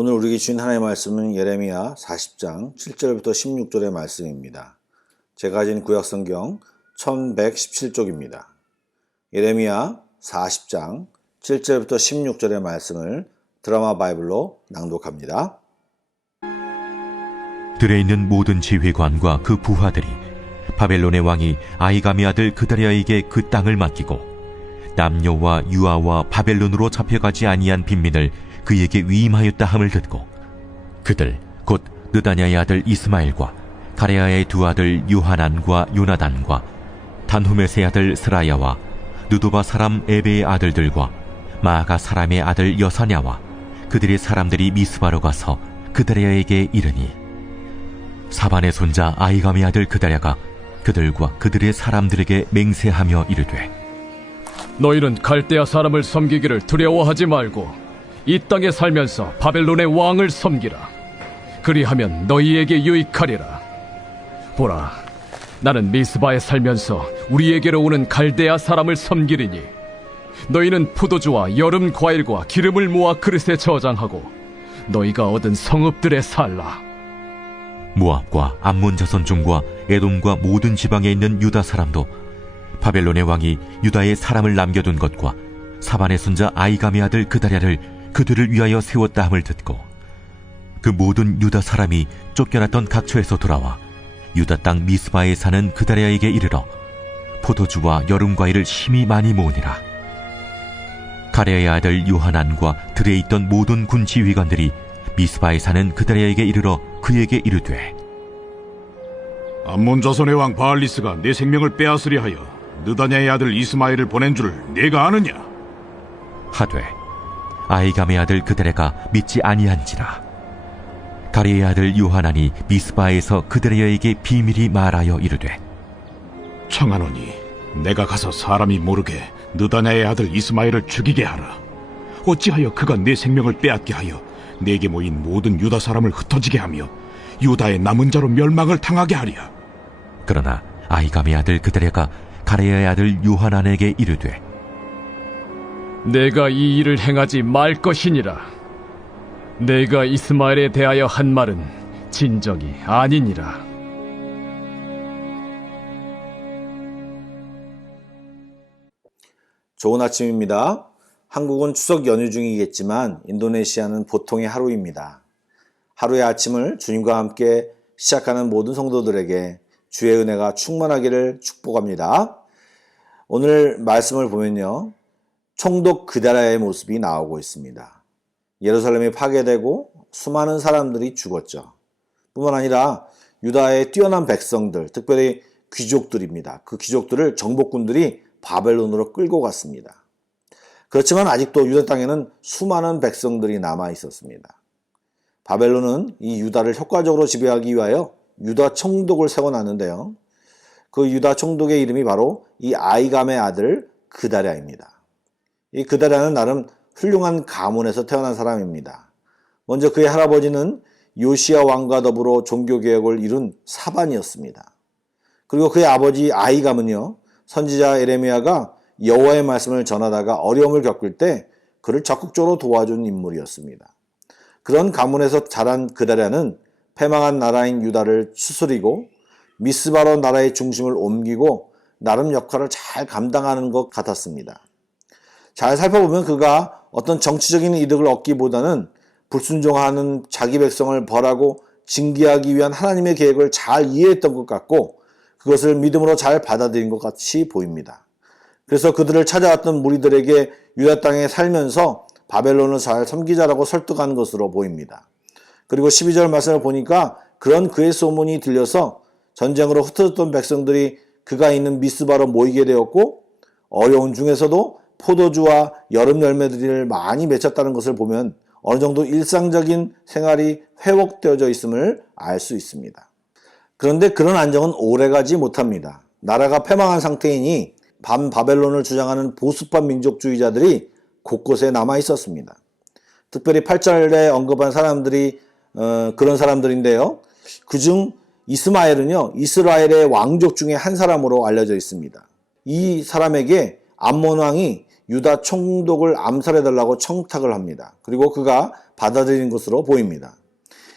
오늘 우리에게 주신 하나님의 말씀은 예레미야 40장 7절부터 16절의 말씀입니다. 제가 가진 구약성경 1117쪽입니다. 예레미야 40장 7절부터 16절의 말씀을 드라마 바이블로 낭독합니다. 들에 있는 모든 지휘관과 그 부하들이 바벨론의 왕이 아이감의 아들 그다랴에게 그 땅을 맡기고 남녀와 유아와 바벨론으로 잡혀가지 아니한 빈민을 그에게 위임하였다 함을 듣고 그들 곧 느다냐의 아들 이스마엘과 가레야의 두 아들 요하난과 요나단과 단후멜의 아들 스라야와 느도바 사람 에베의 아들들과 마아가 사람의 아들 여사냐와 그들의 사람들이 미스바로 가서 그다랴에게 이르니 사반의 손자 아이감의 아들 그다랴가 그들과 그들의 사람들에게 맹세하며 이르되 너희는 갈대아 사람을 섬기기를 두려워하지 말고 이 땅에 살면서 바벨론의 왕을 섬기라. 그리하면 너희에게 유익하리라. 보라, 나는 미스바에 살면서 우리에게로 오는 갈대아 사람을 섬기리니 너희는 포도주와 여름 과일과 기름을 모아 그릇에 저장하고 너희가 얻은 성읍들에 살라. 모압과 암몬 자손 중과 에돔과 모든 지방에 있는 유다 사람도 바벨론의 왕이 유다에 사람을 남겨둔 것과 사반의 손자 아이감의 아들 그다랴를 그들을 위하여 세웠다 함을 듣고 그 모든 유다 사람이 쫓겨났던 각처에서 돌아와 유다 땅 미스바에 사는 그다랴에게 이르러 포도주와 여름 과일을 심히 많이 모으니라. 가레야의 아들 요하난과 들에 있던 모든 군 지휘관들이 미스바에 사는 그다랴에게 이르러 그에게 이르되 암몬 자손의 왕 바알리스가 내 생명을 빼앗으려 하여 느다냐의 아들 이스마엘을 보낸 줄을 네가 아느냐? 하되 아이감의 아들 그다랴가 믿지 아니한지라. 가레야의 아들 요하난이 미스바에서 그다랴에게 비밀히 말하여 이르되 청하노니 내가 가서 사람이 모르게 느다냐의 아들 이스마엘을 죽이게 하라. 어찌하여 그가 내 생명을 빼앗게 하여 내게 모인 모든 유다 사람을 흩어지게 하며 유다의 남은 자로 멸망을 당하게 하랴. 그러나 아이감의 아들 그다랴가 가레야의 아들 요하난에게 이르되 내가 이 일을 행하지 말 것이니라. 내가 이스마엘에 대하여 한 말은 진정이 아니니라. 좋은 아침입니다. 한국은 추석 연휴 중이겠지만 인도네시아는 보통의 하루입니다. 하루의 아침을 주님과 함께 시작하는 모든 성도들에게 주의 은혜가 충만하기를 축복합니다. 오늘 말씀을 보면요, 총독 그다랴의 모습이 나오고 있습니다. 예루살렘이 파괴되고 수많은 사람들이 죽었죠. 뿐만 아니라 유다의 뛰어난 백성들, 특별히 귀족들입니다. 그 귀족들을 정복군들이 바벨론으로 끌고 갔습니다. 그렇지만 아직도 유다 땅에는 수많은 백성들이 남아 있었습니다. 바벨론은 이 유다를 효과적으로 지배하기 위하여 유다 총독을 세워놨는데요. 그 유다 총독의 이름이 바로 이 아이감의 아들 그다랴입니다. 이 그다랴는 나름 훌륭한 가문에서 태어난 사람입니다. 먼저 그의 할아버지는 요시야 왕과 더불어 종교개혁을 이룬 사반이었습니다. 그리고 그의 아버지 아이감은요, 선지자 에레미야가 여호와의 말씀을 전하다가 어려움을 겪을 때 그를 적극적으로 도와준 인물이었습니다. 그런 가문에서 자란 그다랴는 패망한 나라인 유다를 추스리고 미스바로 나라의 중심을 옮기고 나름 역할을 잘 감당하는 것 같았습니다. 잘 살펴보면 그가 어떤 정치적인 이득을 얻기보다는 불순종하는 자기 백성을 벌하고 징계하기 위한 하나님의 계획을 잘 이해했던 것 같고 그것을 믿음으로 잘 받아들인 것 같이 보입니다. 그래서 그들을 찾아왔던 무리들에게 유다 땅에 살면서 바벨론을 잘 섬기자라고 설득한 것으로 보입니다. 그리고 12절 말씀을 보니까 그런 그의 소문이 들려서 전쟁으로 흩어졌던 백성들이 그가 있는 미스바로 모이게 되었고 어려운 중에서도 포도주와 여름 열매들을 많이 맺혔다는 것을 보면 어느 정도 일상적인 생활이 회복되어져 있음을 알 수 있습니다. 그런데 그런 안정은 오래가지 못합니다. 나라가 패망한 상태이니 반바벨론을 주장하는 보수파 민족주의자들이 곳곳에 남아 있었습니다. 특별히 8절에 언급한 사람들이 그런 사람들인데요. 그중 이스마엘은요, 이스라엘의 왕족 중에 한 사람으로 알려져 있습니다. 이 사람에게 암몬 왕이 유다 총독을 암살해달라고 청탁을 합니다. 그리고 그가 받아들인 것으로 보입니다.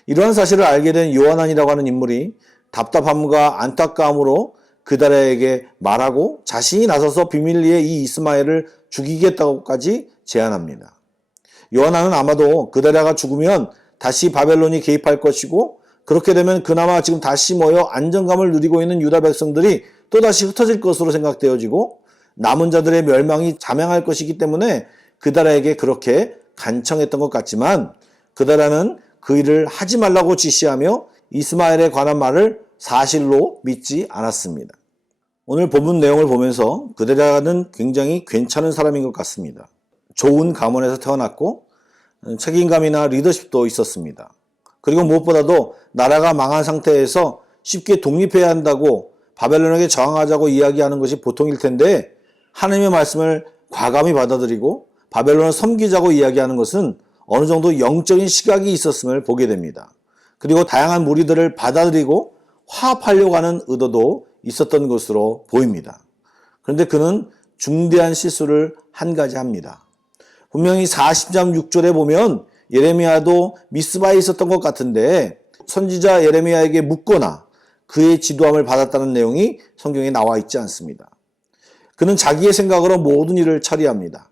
이러한 사실을 알게 된 요하난이라고 하는 인물이 답답함과 안타까움으로 그다랴에게 말하고 자신이 나서서 비밀리에 이 이스마엘을 죽이겠다고까지 제안합니다. 요하나는 아마도 그다랴가 죽으면 다시 바벨론이 개입할 것이고, 그렇게 되면 그나마 지금 다시 모여 안정감을 누리고 있는 유다 백성들이 또다시 흩어질 것으로 생각되어지고, 남은 자들의 멸망이 자명할 것이기 때문에 그다랴에게 그렇게 간청했던 것 같지만, 그다랴는 그 일을 하지 말라고 지시하며 이스마엘에 관한 말을 사실로 믿지 않았습니다. 오늘 본문 내용을 보면서 그다랴는 굉장히 괜찮은 사람인 것 같습니다. 좋은 가문에서 태어났고 책임감이나 리더십도 있었습니다. 그리고 무엇보다도 나라가 망한 상태에서 쉽게 독립해야 한다고 바벨론에게 저항하자고 이야기하는 것이 보통일 텐데, 하나님의 말씀을 과감히 받아들이고 바벨론을 섬기자고 이야기하는 것은 어느 정도 영적인 시각이 있었음을 보게 됩니다. 그리고 다양한 무리들을 받아들이고 화합하려고 하는 의도도 있었던 것으로 보입니다. 그런데 그는 중대한 실수를 한 가지 합니다. 분명히 40장 6절에 보면 예레미야도 미스바에 있었던 것 같은데, 선지자 예레미야에게 묻거나 그의 지도함을 받았다는 내용이 성경에 나와 있지 않습니다. 그는 자기의 생각으로 모든 일을 처리합니다.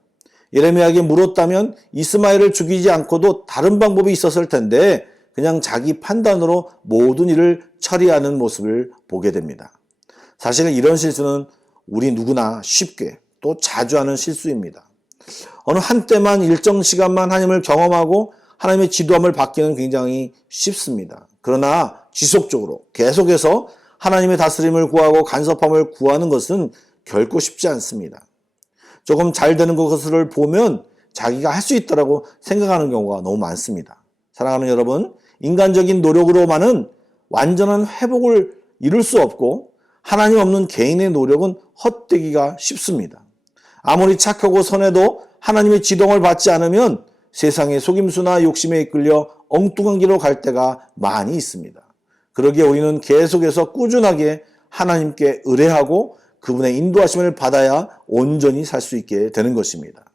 예레미야에게 물었다면 이스마엘을 죽이지 않고도 다른 방법이 있었을 텐데 그냥 자기 판단으로 모든 일을 처리하는 모습을 보게 됩니다. 사실 이런 실수는 우리 누구나 쉽게 또 자주 하는 실수입니다. 어느 한때만 일정 시간만 하나님을 경험하고 하나님의 지도함을 받기는 굉장히 쉽습니다. 그러나 지속적으로 계속해서 하나님의 다스림을 구하고 간섭함을 구하는 것은 결코 쉽지 않습니다. 조금 잘 되는 것을 보면 자기가 할 수 있다고 생각하는 경우가 너무 많습니다. 사랑하는 여러분, 인간적인 노력으로만은 완전한 회복을 이룰 수 없고 하나님 없는 개인의 노력은 헛되기가 쉽습니다. 아무리 착하고 선해도 하나님의 지동을 받지 않으면 세상의 속임수나 욕심에 이끌려 엉뚱한 길로 갈 때가 많이 있습니다. 그러기에 우리는 계속해서 꾸준하게 하나님께 의뢰하고 그분의 인도하심을 받아야 온전히 살 수 있게 되는 것입니다.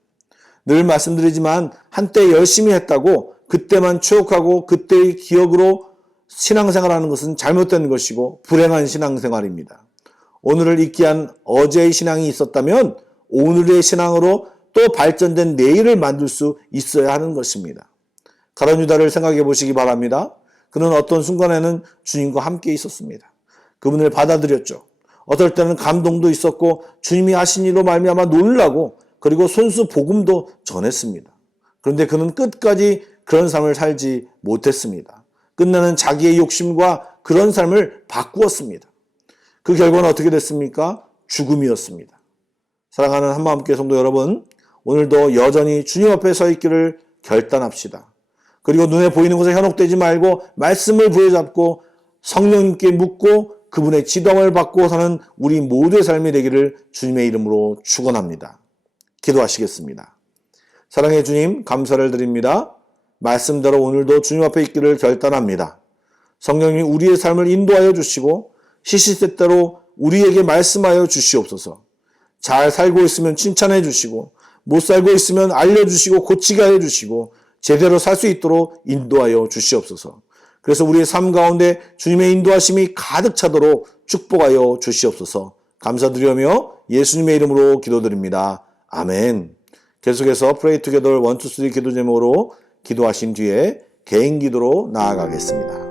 늘 말씀드리지만 한때 열심히 했다고 그때만 추억하고 그때의 기억으로 신앙생활하는 것은 잘못된 것이고 불행한 신앙생활입니다. 오늘을 잊게 한 어제의 신앙이 있었다면 오늘의 신앙으로 또 발전된 내일을 만들 수 있어야 하는 것입니다. 가룟 유다를 생각해 보시기 바랍니다. 그는 어떤 순간에는 주님과 함께 있었습니다. 그분을 받아들였죠. 어떨 때는 감동도 있었고 주님이 하신 일로 말미암아 놀라고 그리고 손수 복음도 전했습니다. 그런데 그는 끝까지 그런 삶을 살지 못했습니다. 끝내는 자기의 욕심과 그런 삶을 바꾸었습니다. 그 결과는 어떻게 됐습니까? 죽음이었습니다. 사랑하는 한마음교회 성도 여러분, 오늘도 여전히 주님 앞에 서 있기를 결단합시다. 그리고 눈에 보이는 것에 현혹되지 말고 말씀을 부여잡고 성령님께 묻고 그분의 지도함을 받고 사는 우리 모두의 삶이 되기를 주님의 이름으로 축원합니다. 기도하시겠습니다. 사랑의 주님, 감사를 드립니다. 말씀대로 오늘도 주님 앞에 있기를 결단합니다. 성령님이 우리의 삶을 인도하여 주시고 시시때때로 우리에게 말씀하여 주시옵소서. 잘 살고 있으면 칭찬해 주시고 못 살고 있으면 알려주시고 고치게 하여 주시고 제대로 살 수 있도록 인도하여 주시옵소서. 그래서 우리의 삶 가운데 주님의 인도하심이 가득 차도록 축복하여 주시옵소서. 감사드리며 예수님의 이름으로 기도드립니다. 아멘. 계속해서 Pray Together 1, 2, 3 기도 제목으로 기도하신 뒤에 개인 기도로 나아가겠습니다.